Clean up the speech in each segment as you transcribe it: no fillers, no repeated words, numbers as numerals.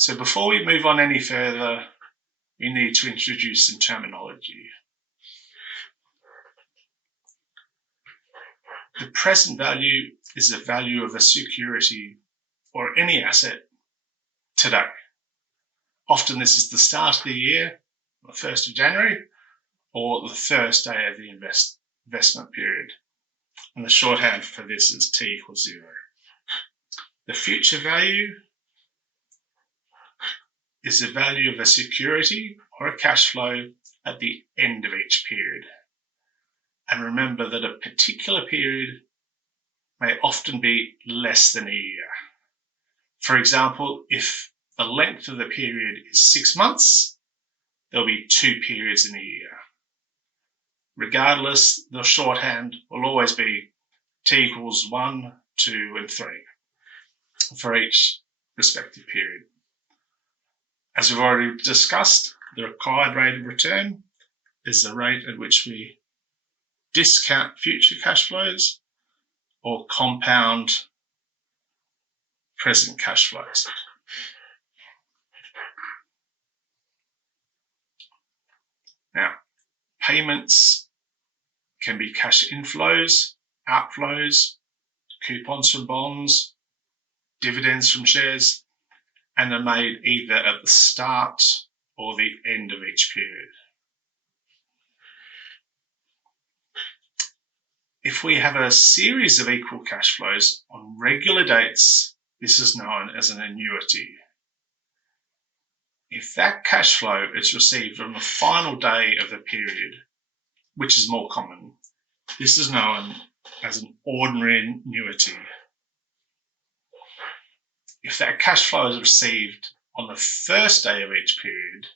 So before we move on any further, we need to introduce some terminology. The present value is the value of a security or any asset today. Often this is the start of the year, the 1st of January, or the first day of the investment period. And the shorthand for this is T equals 0. The future value is the value of a security or a cash flow at the end of each period. And remember that a particular period may often be less than a year. For example, if the length of the period is 6 months, there'll be 2 periods in a year. Regardless, the shorthand will always be T equals 1, 2, and 3 for each respective period. As we've already discussed, the required rate of return is the rate at which we discount future cash flows or compound present cash flows. Now, payments can be cash inflows, outflows, coupons from bonds, dividends from shares, and are made either at the start or the end of each period. If we have a series of equal cash flows on regular dates, this is known as an annuity. If that cash flow is received on the final day of the period, which is more common, this is known as an ordinary annuity. If that cash flow is received on the first day of each period,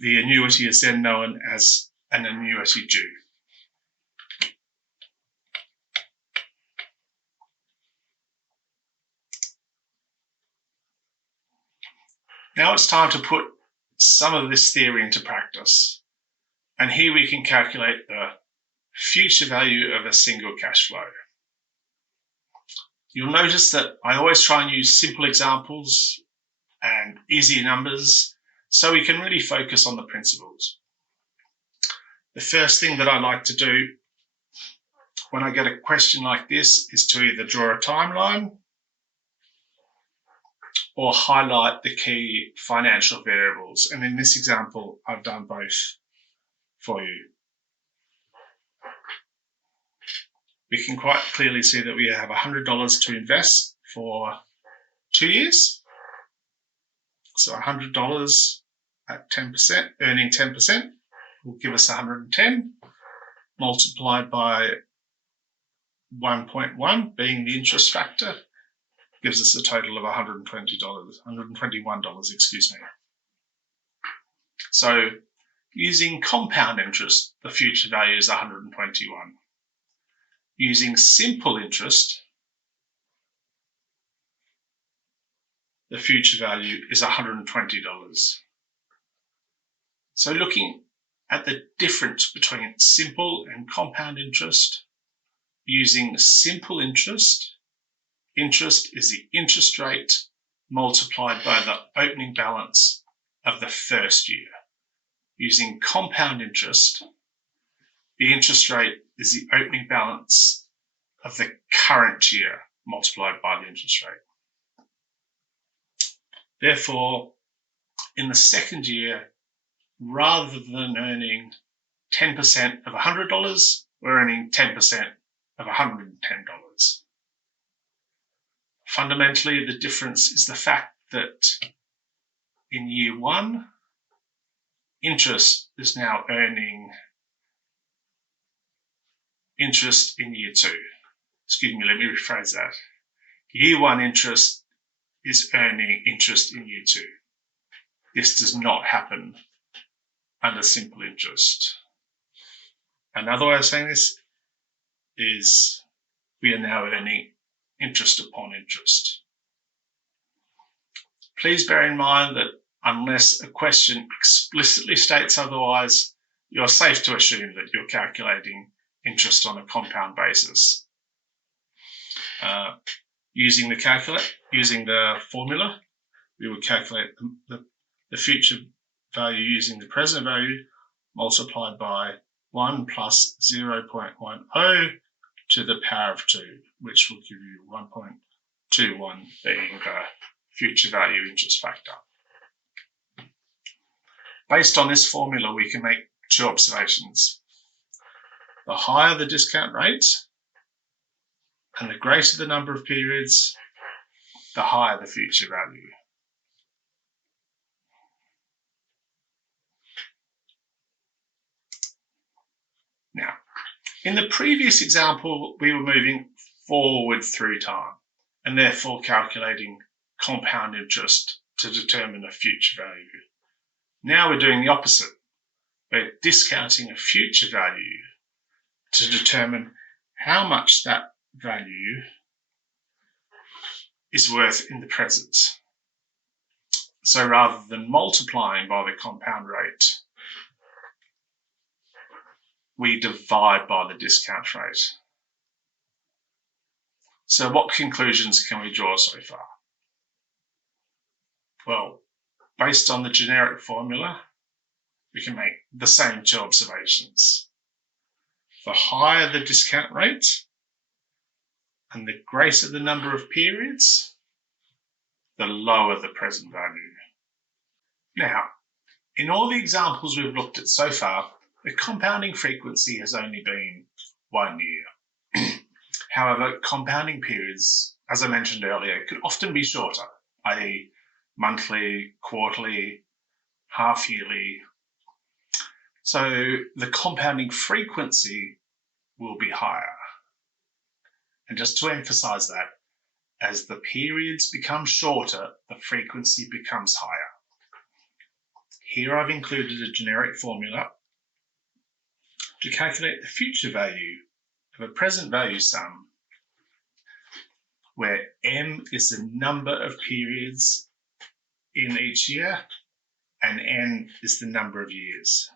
the annuity is then known as an annuity due. Now it's time to put some of this theory into practice. And here we can calculate the future value of a single cash flow. You'll notice that I always try and use simple examples and easy numbers so we can really focus on the principles. The first thing that I like to do when I get a question like this is to either draw a timeline or highlight the key financial variables. And in this example, I've done both for you. We can quite clearly see that we have $100 to invest for 2 years. So $100 at 10%, earning 10%, will give us 110, multiplied by 1.1 being the interest factor, gives us a total of $121, excuse me. So using compound interest, the future value is 121. Using simple interest, the future value is $120. So looking at the difference between simple and compound interest, using simple interest, interest is the interest rate multiplied by the opening balance of the first year. Using compound interest, the interest rate is the opening balance of the current year multiplied by the interest rate. Therefore, in the second year, rather than earning 10% of $100, we're earning 10% of $110. Fundamentally, the difference is the fact that in year 1, interest is now earning interest in year 2. Excuse me, let me rephrase that. Year 1 interest is earning interest in year 2. This does not happen under simple interest. Another way of saying this is we are now earning interest upon interest. Please bear in mind that unless a question explicitly states otherwise, you're safe to assume that you're calculating interest on a compound basis. Using the formula, we would calculate the future value using the present value multiplied by 1 plus 0.10 to the power of 2, which will give you 1.21 being the future value interest factor. Based on this formula, we can make two observations. The higher the discount rate and the greater the number of periods, the higher the future value. Now, in the previous example, we were moving forward through time and therefore calculating compound interest to determine a future value. Now we're doing the opposite. We're discounting a future value to determine how much that value is worth in the present. So rather than multiplying by the compound rate, we divide by the discount rate. So what conclusions can we draw so far? Well, based on the generic formula, we can make the same two observations. The higher the discount rate and the greater the number of periods, the lower the present value. Now, in all the examples we've looked at so far, the compounding frequency has only been 1 year. However, compounding periods, as I mentioned earlier, can often be shorter, i.e. monthly, quarterly, half-yearly. So the compounding frequency will be higher. And just to emphasize that, as the periods become shorter, the frequency becomes higher. Here I've included a generic formula to calculate the future value of a present value sum, where M is the number of periods in each year and N is the number of years.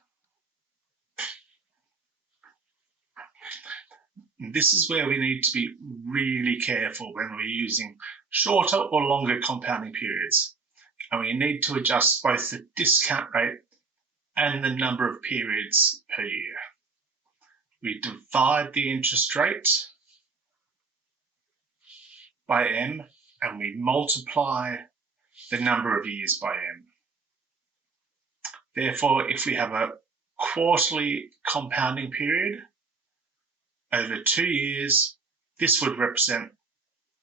This is where we need to be really careful when we're using shorter or longer compounding periods. And we need to adjust both the discount rate and the number of periods per year. We divide the interest rate by M and we multiply the number of years by M. Therefore, if we have a quarterly compounding period over 2 years, this would represent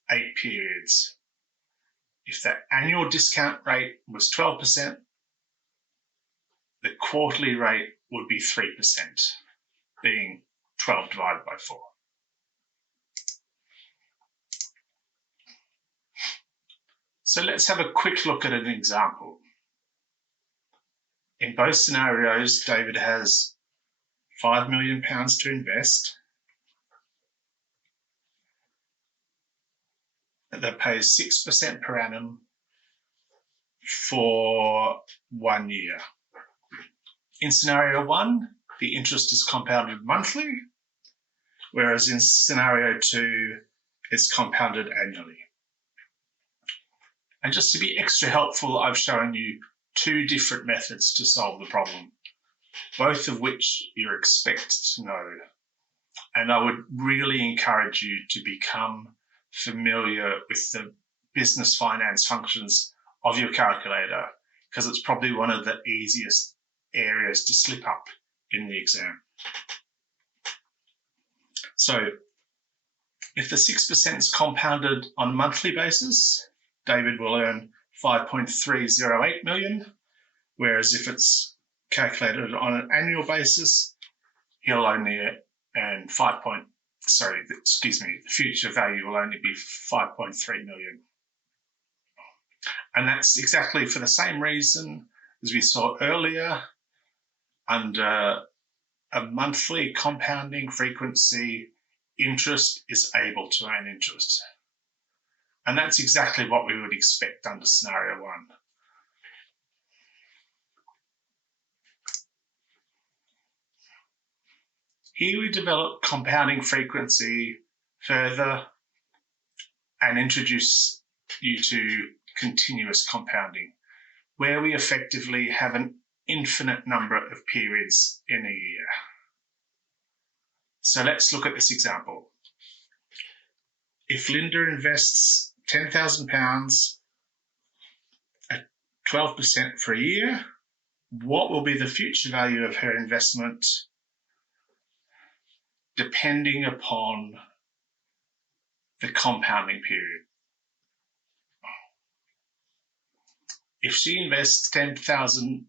8 periods. If the annual discount rate was 12%, the quarterly rate would be 3%, being 12 divided by 4. So let's have a quick look at an example. In both scenarios, David has £5 million to invest that pays 6% per annum for 1 year. In scenario 1, the interest is compounded monthly, whereas in scenario 2, it's compounded annually. And just to be extra helpful, I've shown you 2 different methods to solve the problem, both of which you're expected to know. And I would really encourage you to become familiar with the business finance functions of your calculator, because it's probably one of the easiest areas to slip up in the exam. So if the 6% is compounded on a monthly basis, David will earn 5.308 million, whereas if it's calculated on an annual basis, he'll only earn the future value will only be 5.3 million. And that's exactly for the same reason as we saw earlier. Under a monthly compounding frequency, interest is able to earn interest. And that's exactly what we would expect under scenario 1. Here we develop compounding frequency further and introduce you to continuous compounding, where we effectively have an infinite number of periods in a year. So let's look at this example. If Linda invests £10,000 at 12% for a year, what will be the future value of her investment depending upon the compounding period? If she invests £10,000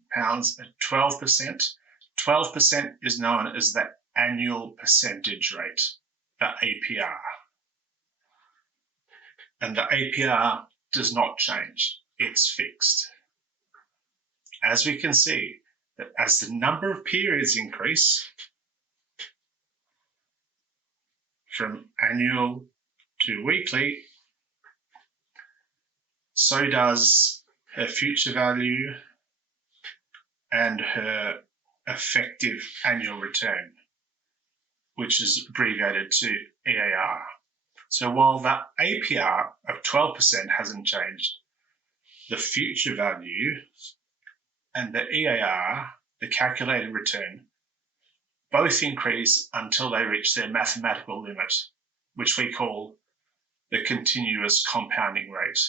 at 12%, 12% is known as the annual percentage rate, the APR. And the APR does not change, it's fixed. As we can see, that as the number of periods increase from annual to weekly, so does her future value and her effective annual return, which is abbreviated to EAR. So while that APR of 12% hasn't changed, the future value and the EAR, the calculated return, both increase until they reach their mathematical limit, which we call the continuous compounding rate.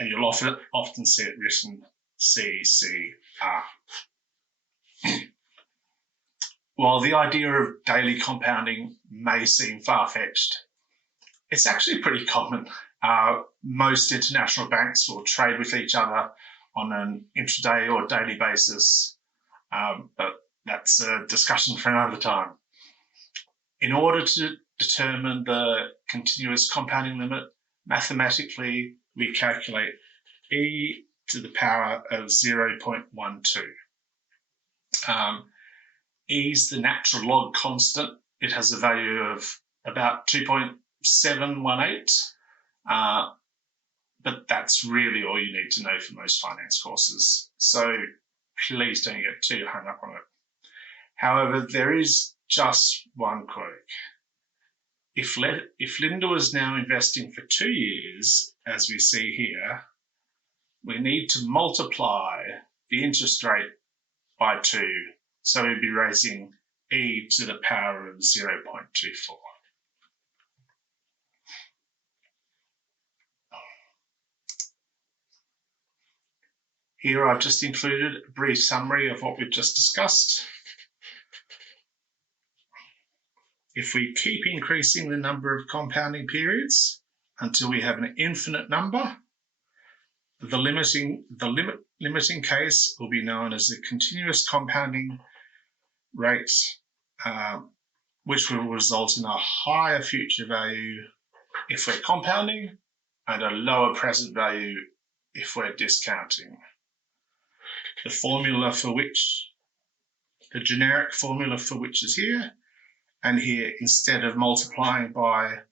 And you'll often see it written CCR. While the idea of daily compounding may seem far-fetched, it's actually pretty common. Most international banks will trade with each other on an intraday or daily basis, but that's a discussion for another time. In order to determine the continuous compounding limit, mathematically, we calculate e to the power of 0.12. E is the natural log constant. It has a value of about 2.718, but that's really all you need to know for most finance courses. So please don't get too hung up on it. However, there is just one quirk. If Linda was now investing for 2 years, as we see here, we need to multiply the interest rate by 2. So we'd be raising e to the power of 0.24. Here I've just included a brief summary of what we've just discussed. If we keep increasing the number of compounding periods until we have an infinite number, the limiting case will be known as the continuous compounding rate, which will result in a higher future value if we're compounding and a lower present value if we're discounting. The generic formula for which is here, and here, instead of multiplying by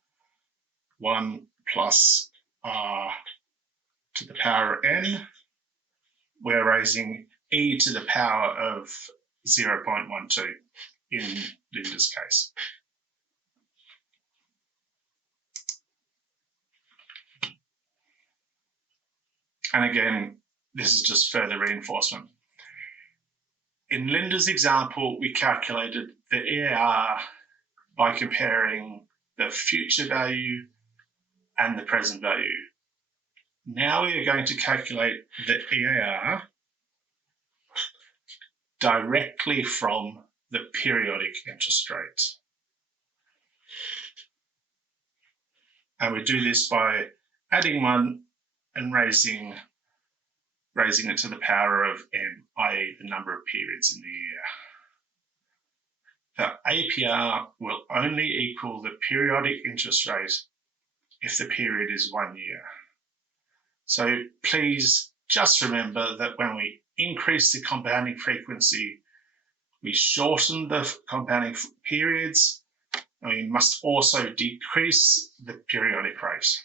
1 plus r to the power of n, we're raising e to the power of 0.12 in Linda's case. And again, this is just further reinforcement. In Linda's example, we calculated the EAR by comparing the future value and the present value. Now we are going to calculate the EAR directly from the periodic interest rate. And we do this by adding 1 and raising it to the power of n, i.e. the number of periods in the year. The APR will only equal the periodic interest rate if the period is 1 year. So please just remember that when we increase the compounding frequency, we shorten the compounding periods, and we must also decrease the periodic rate.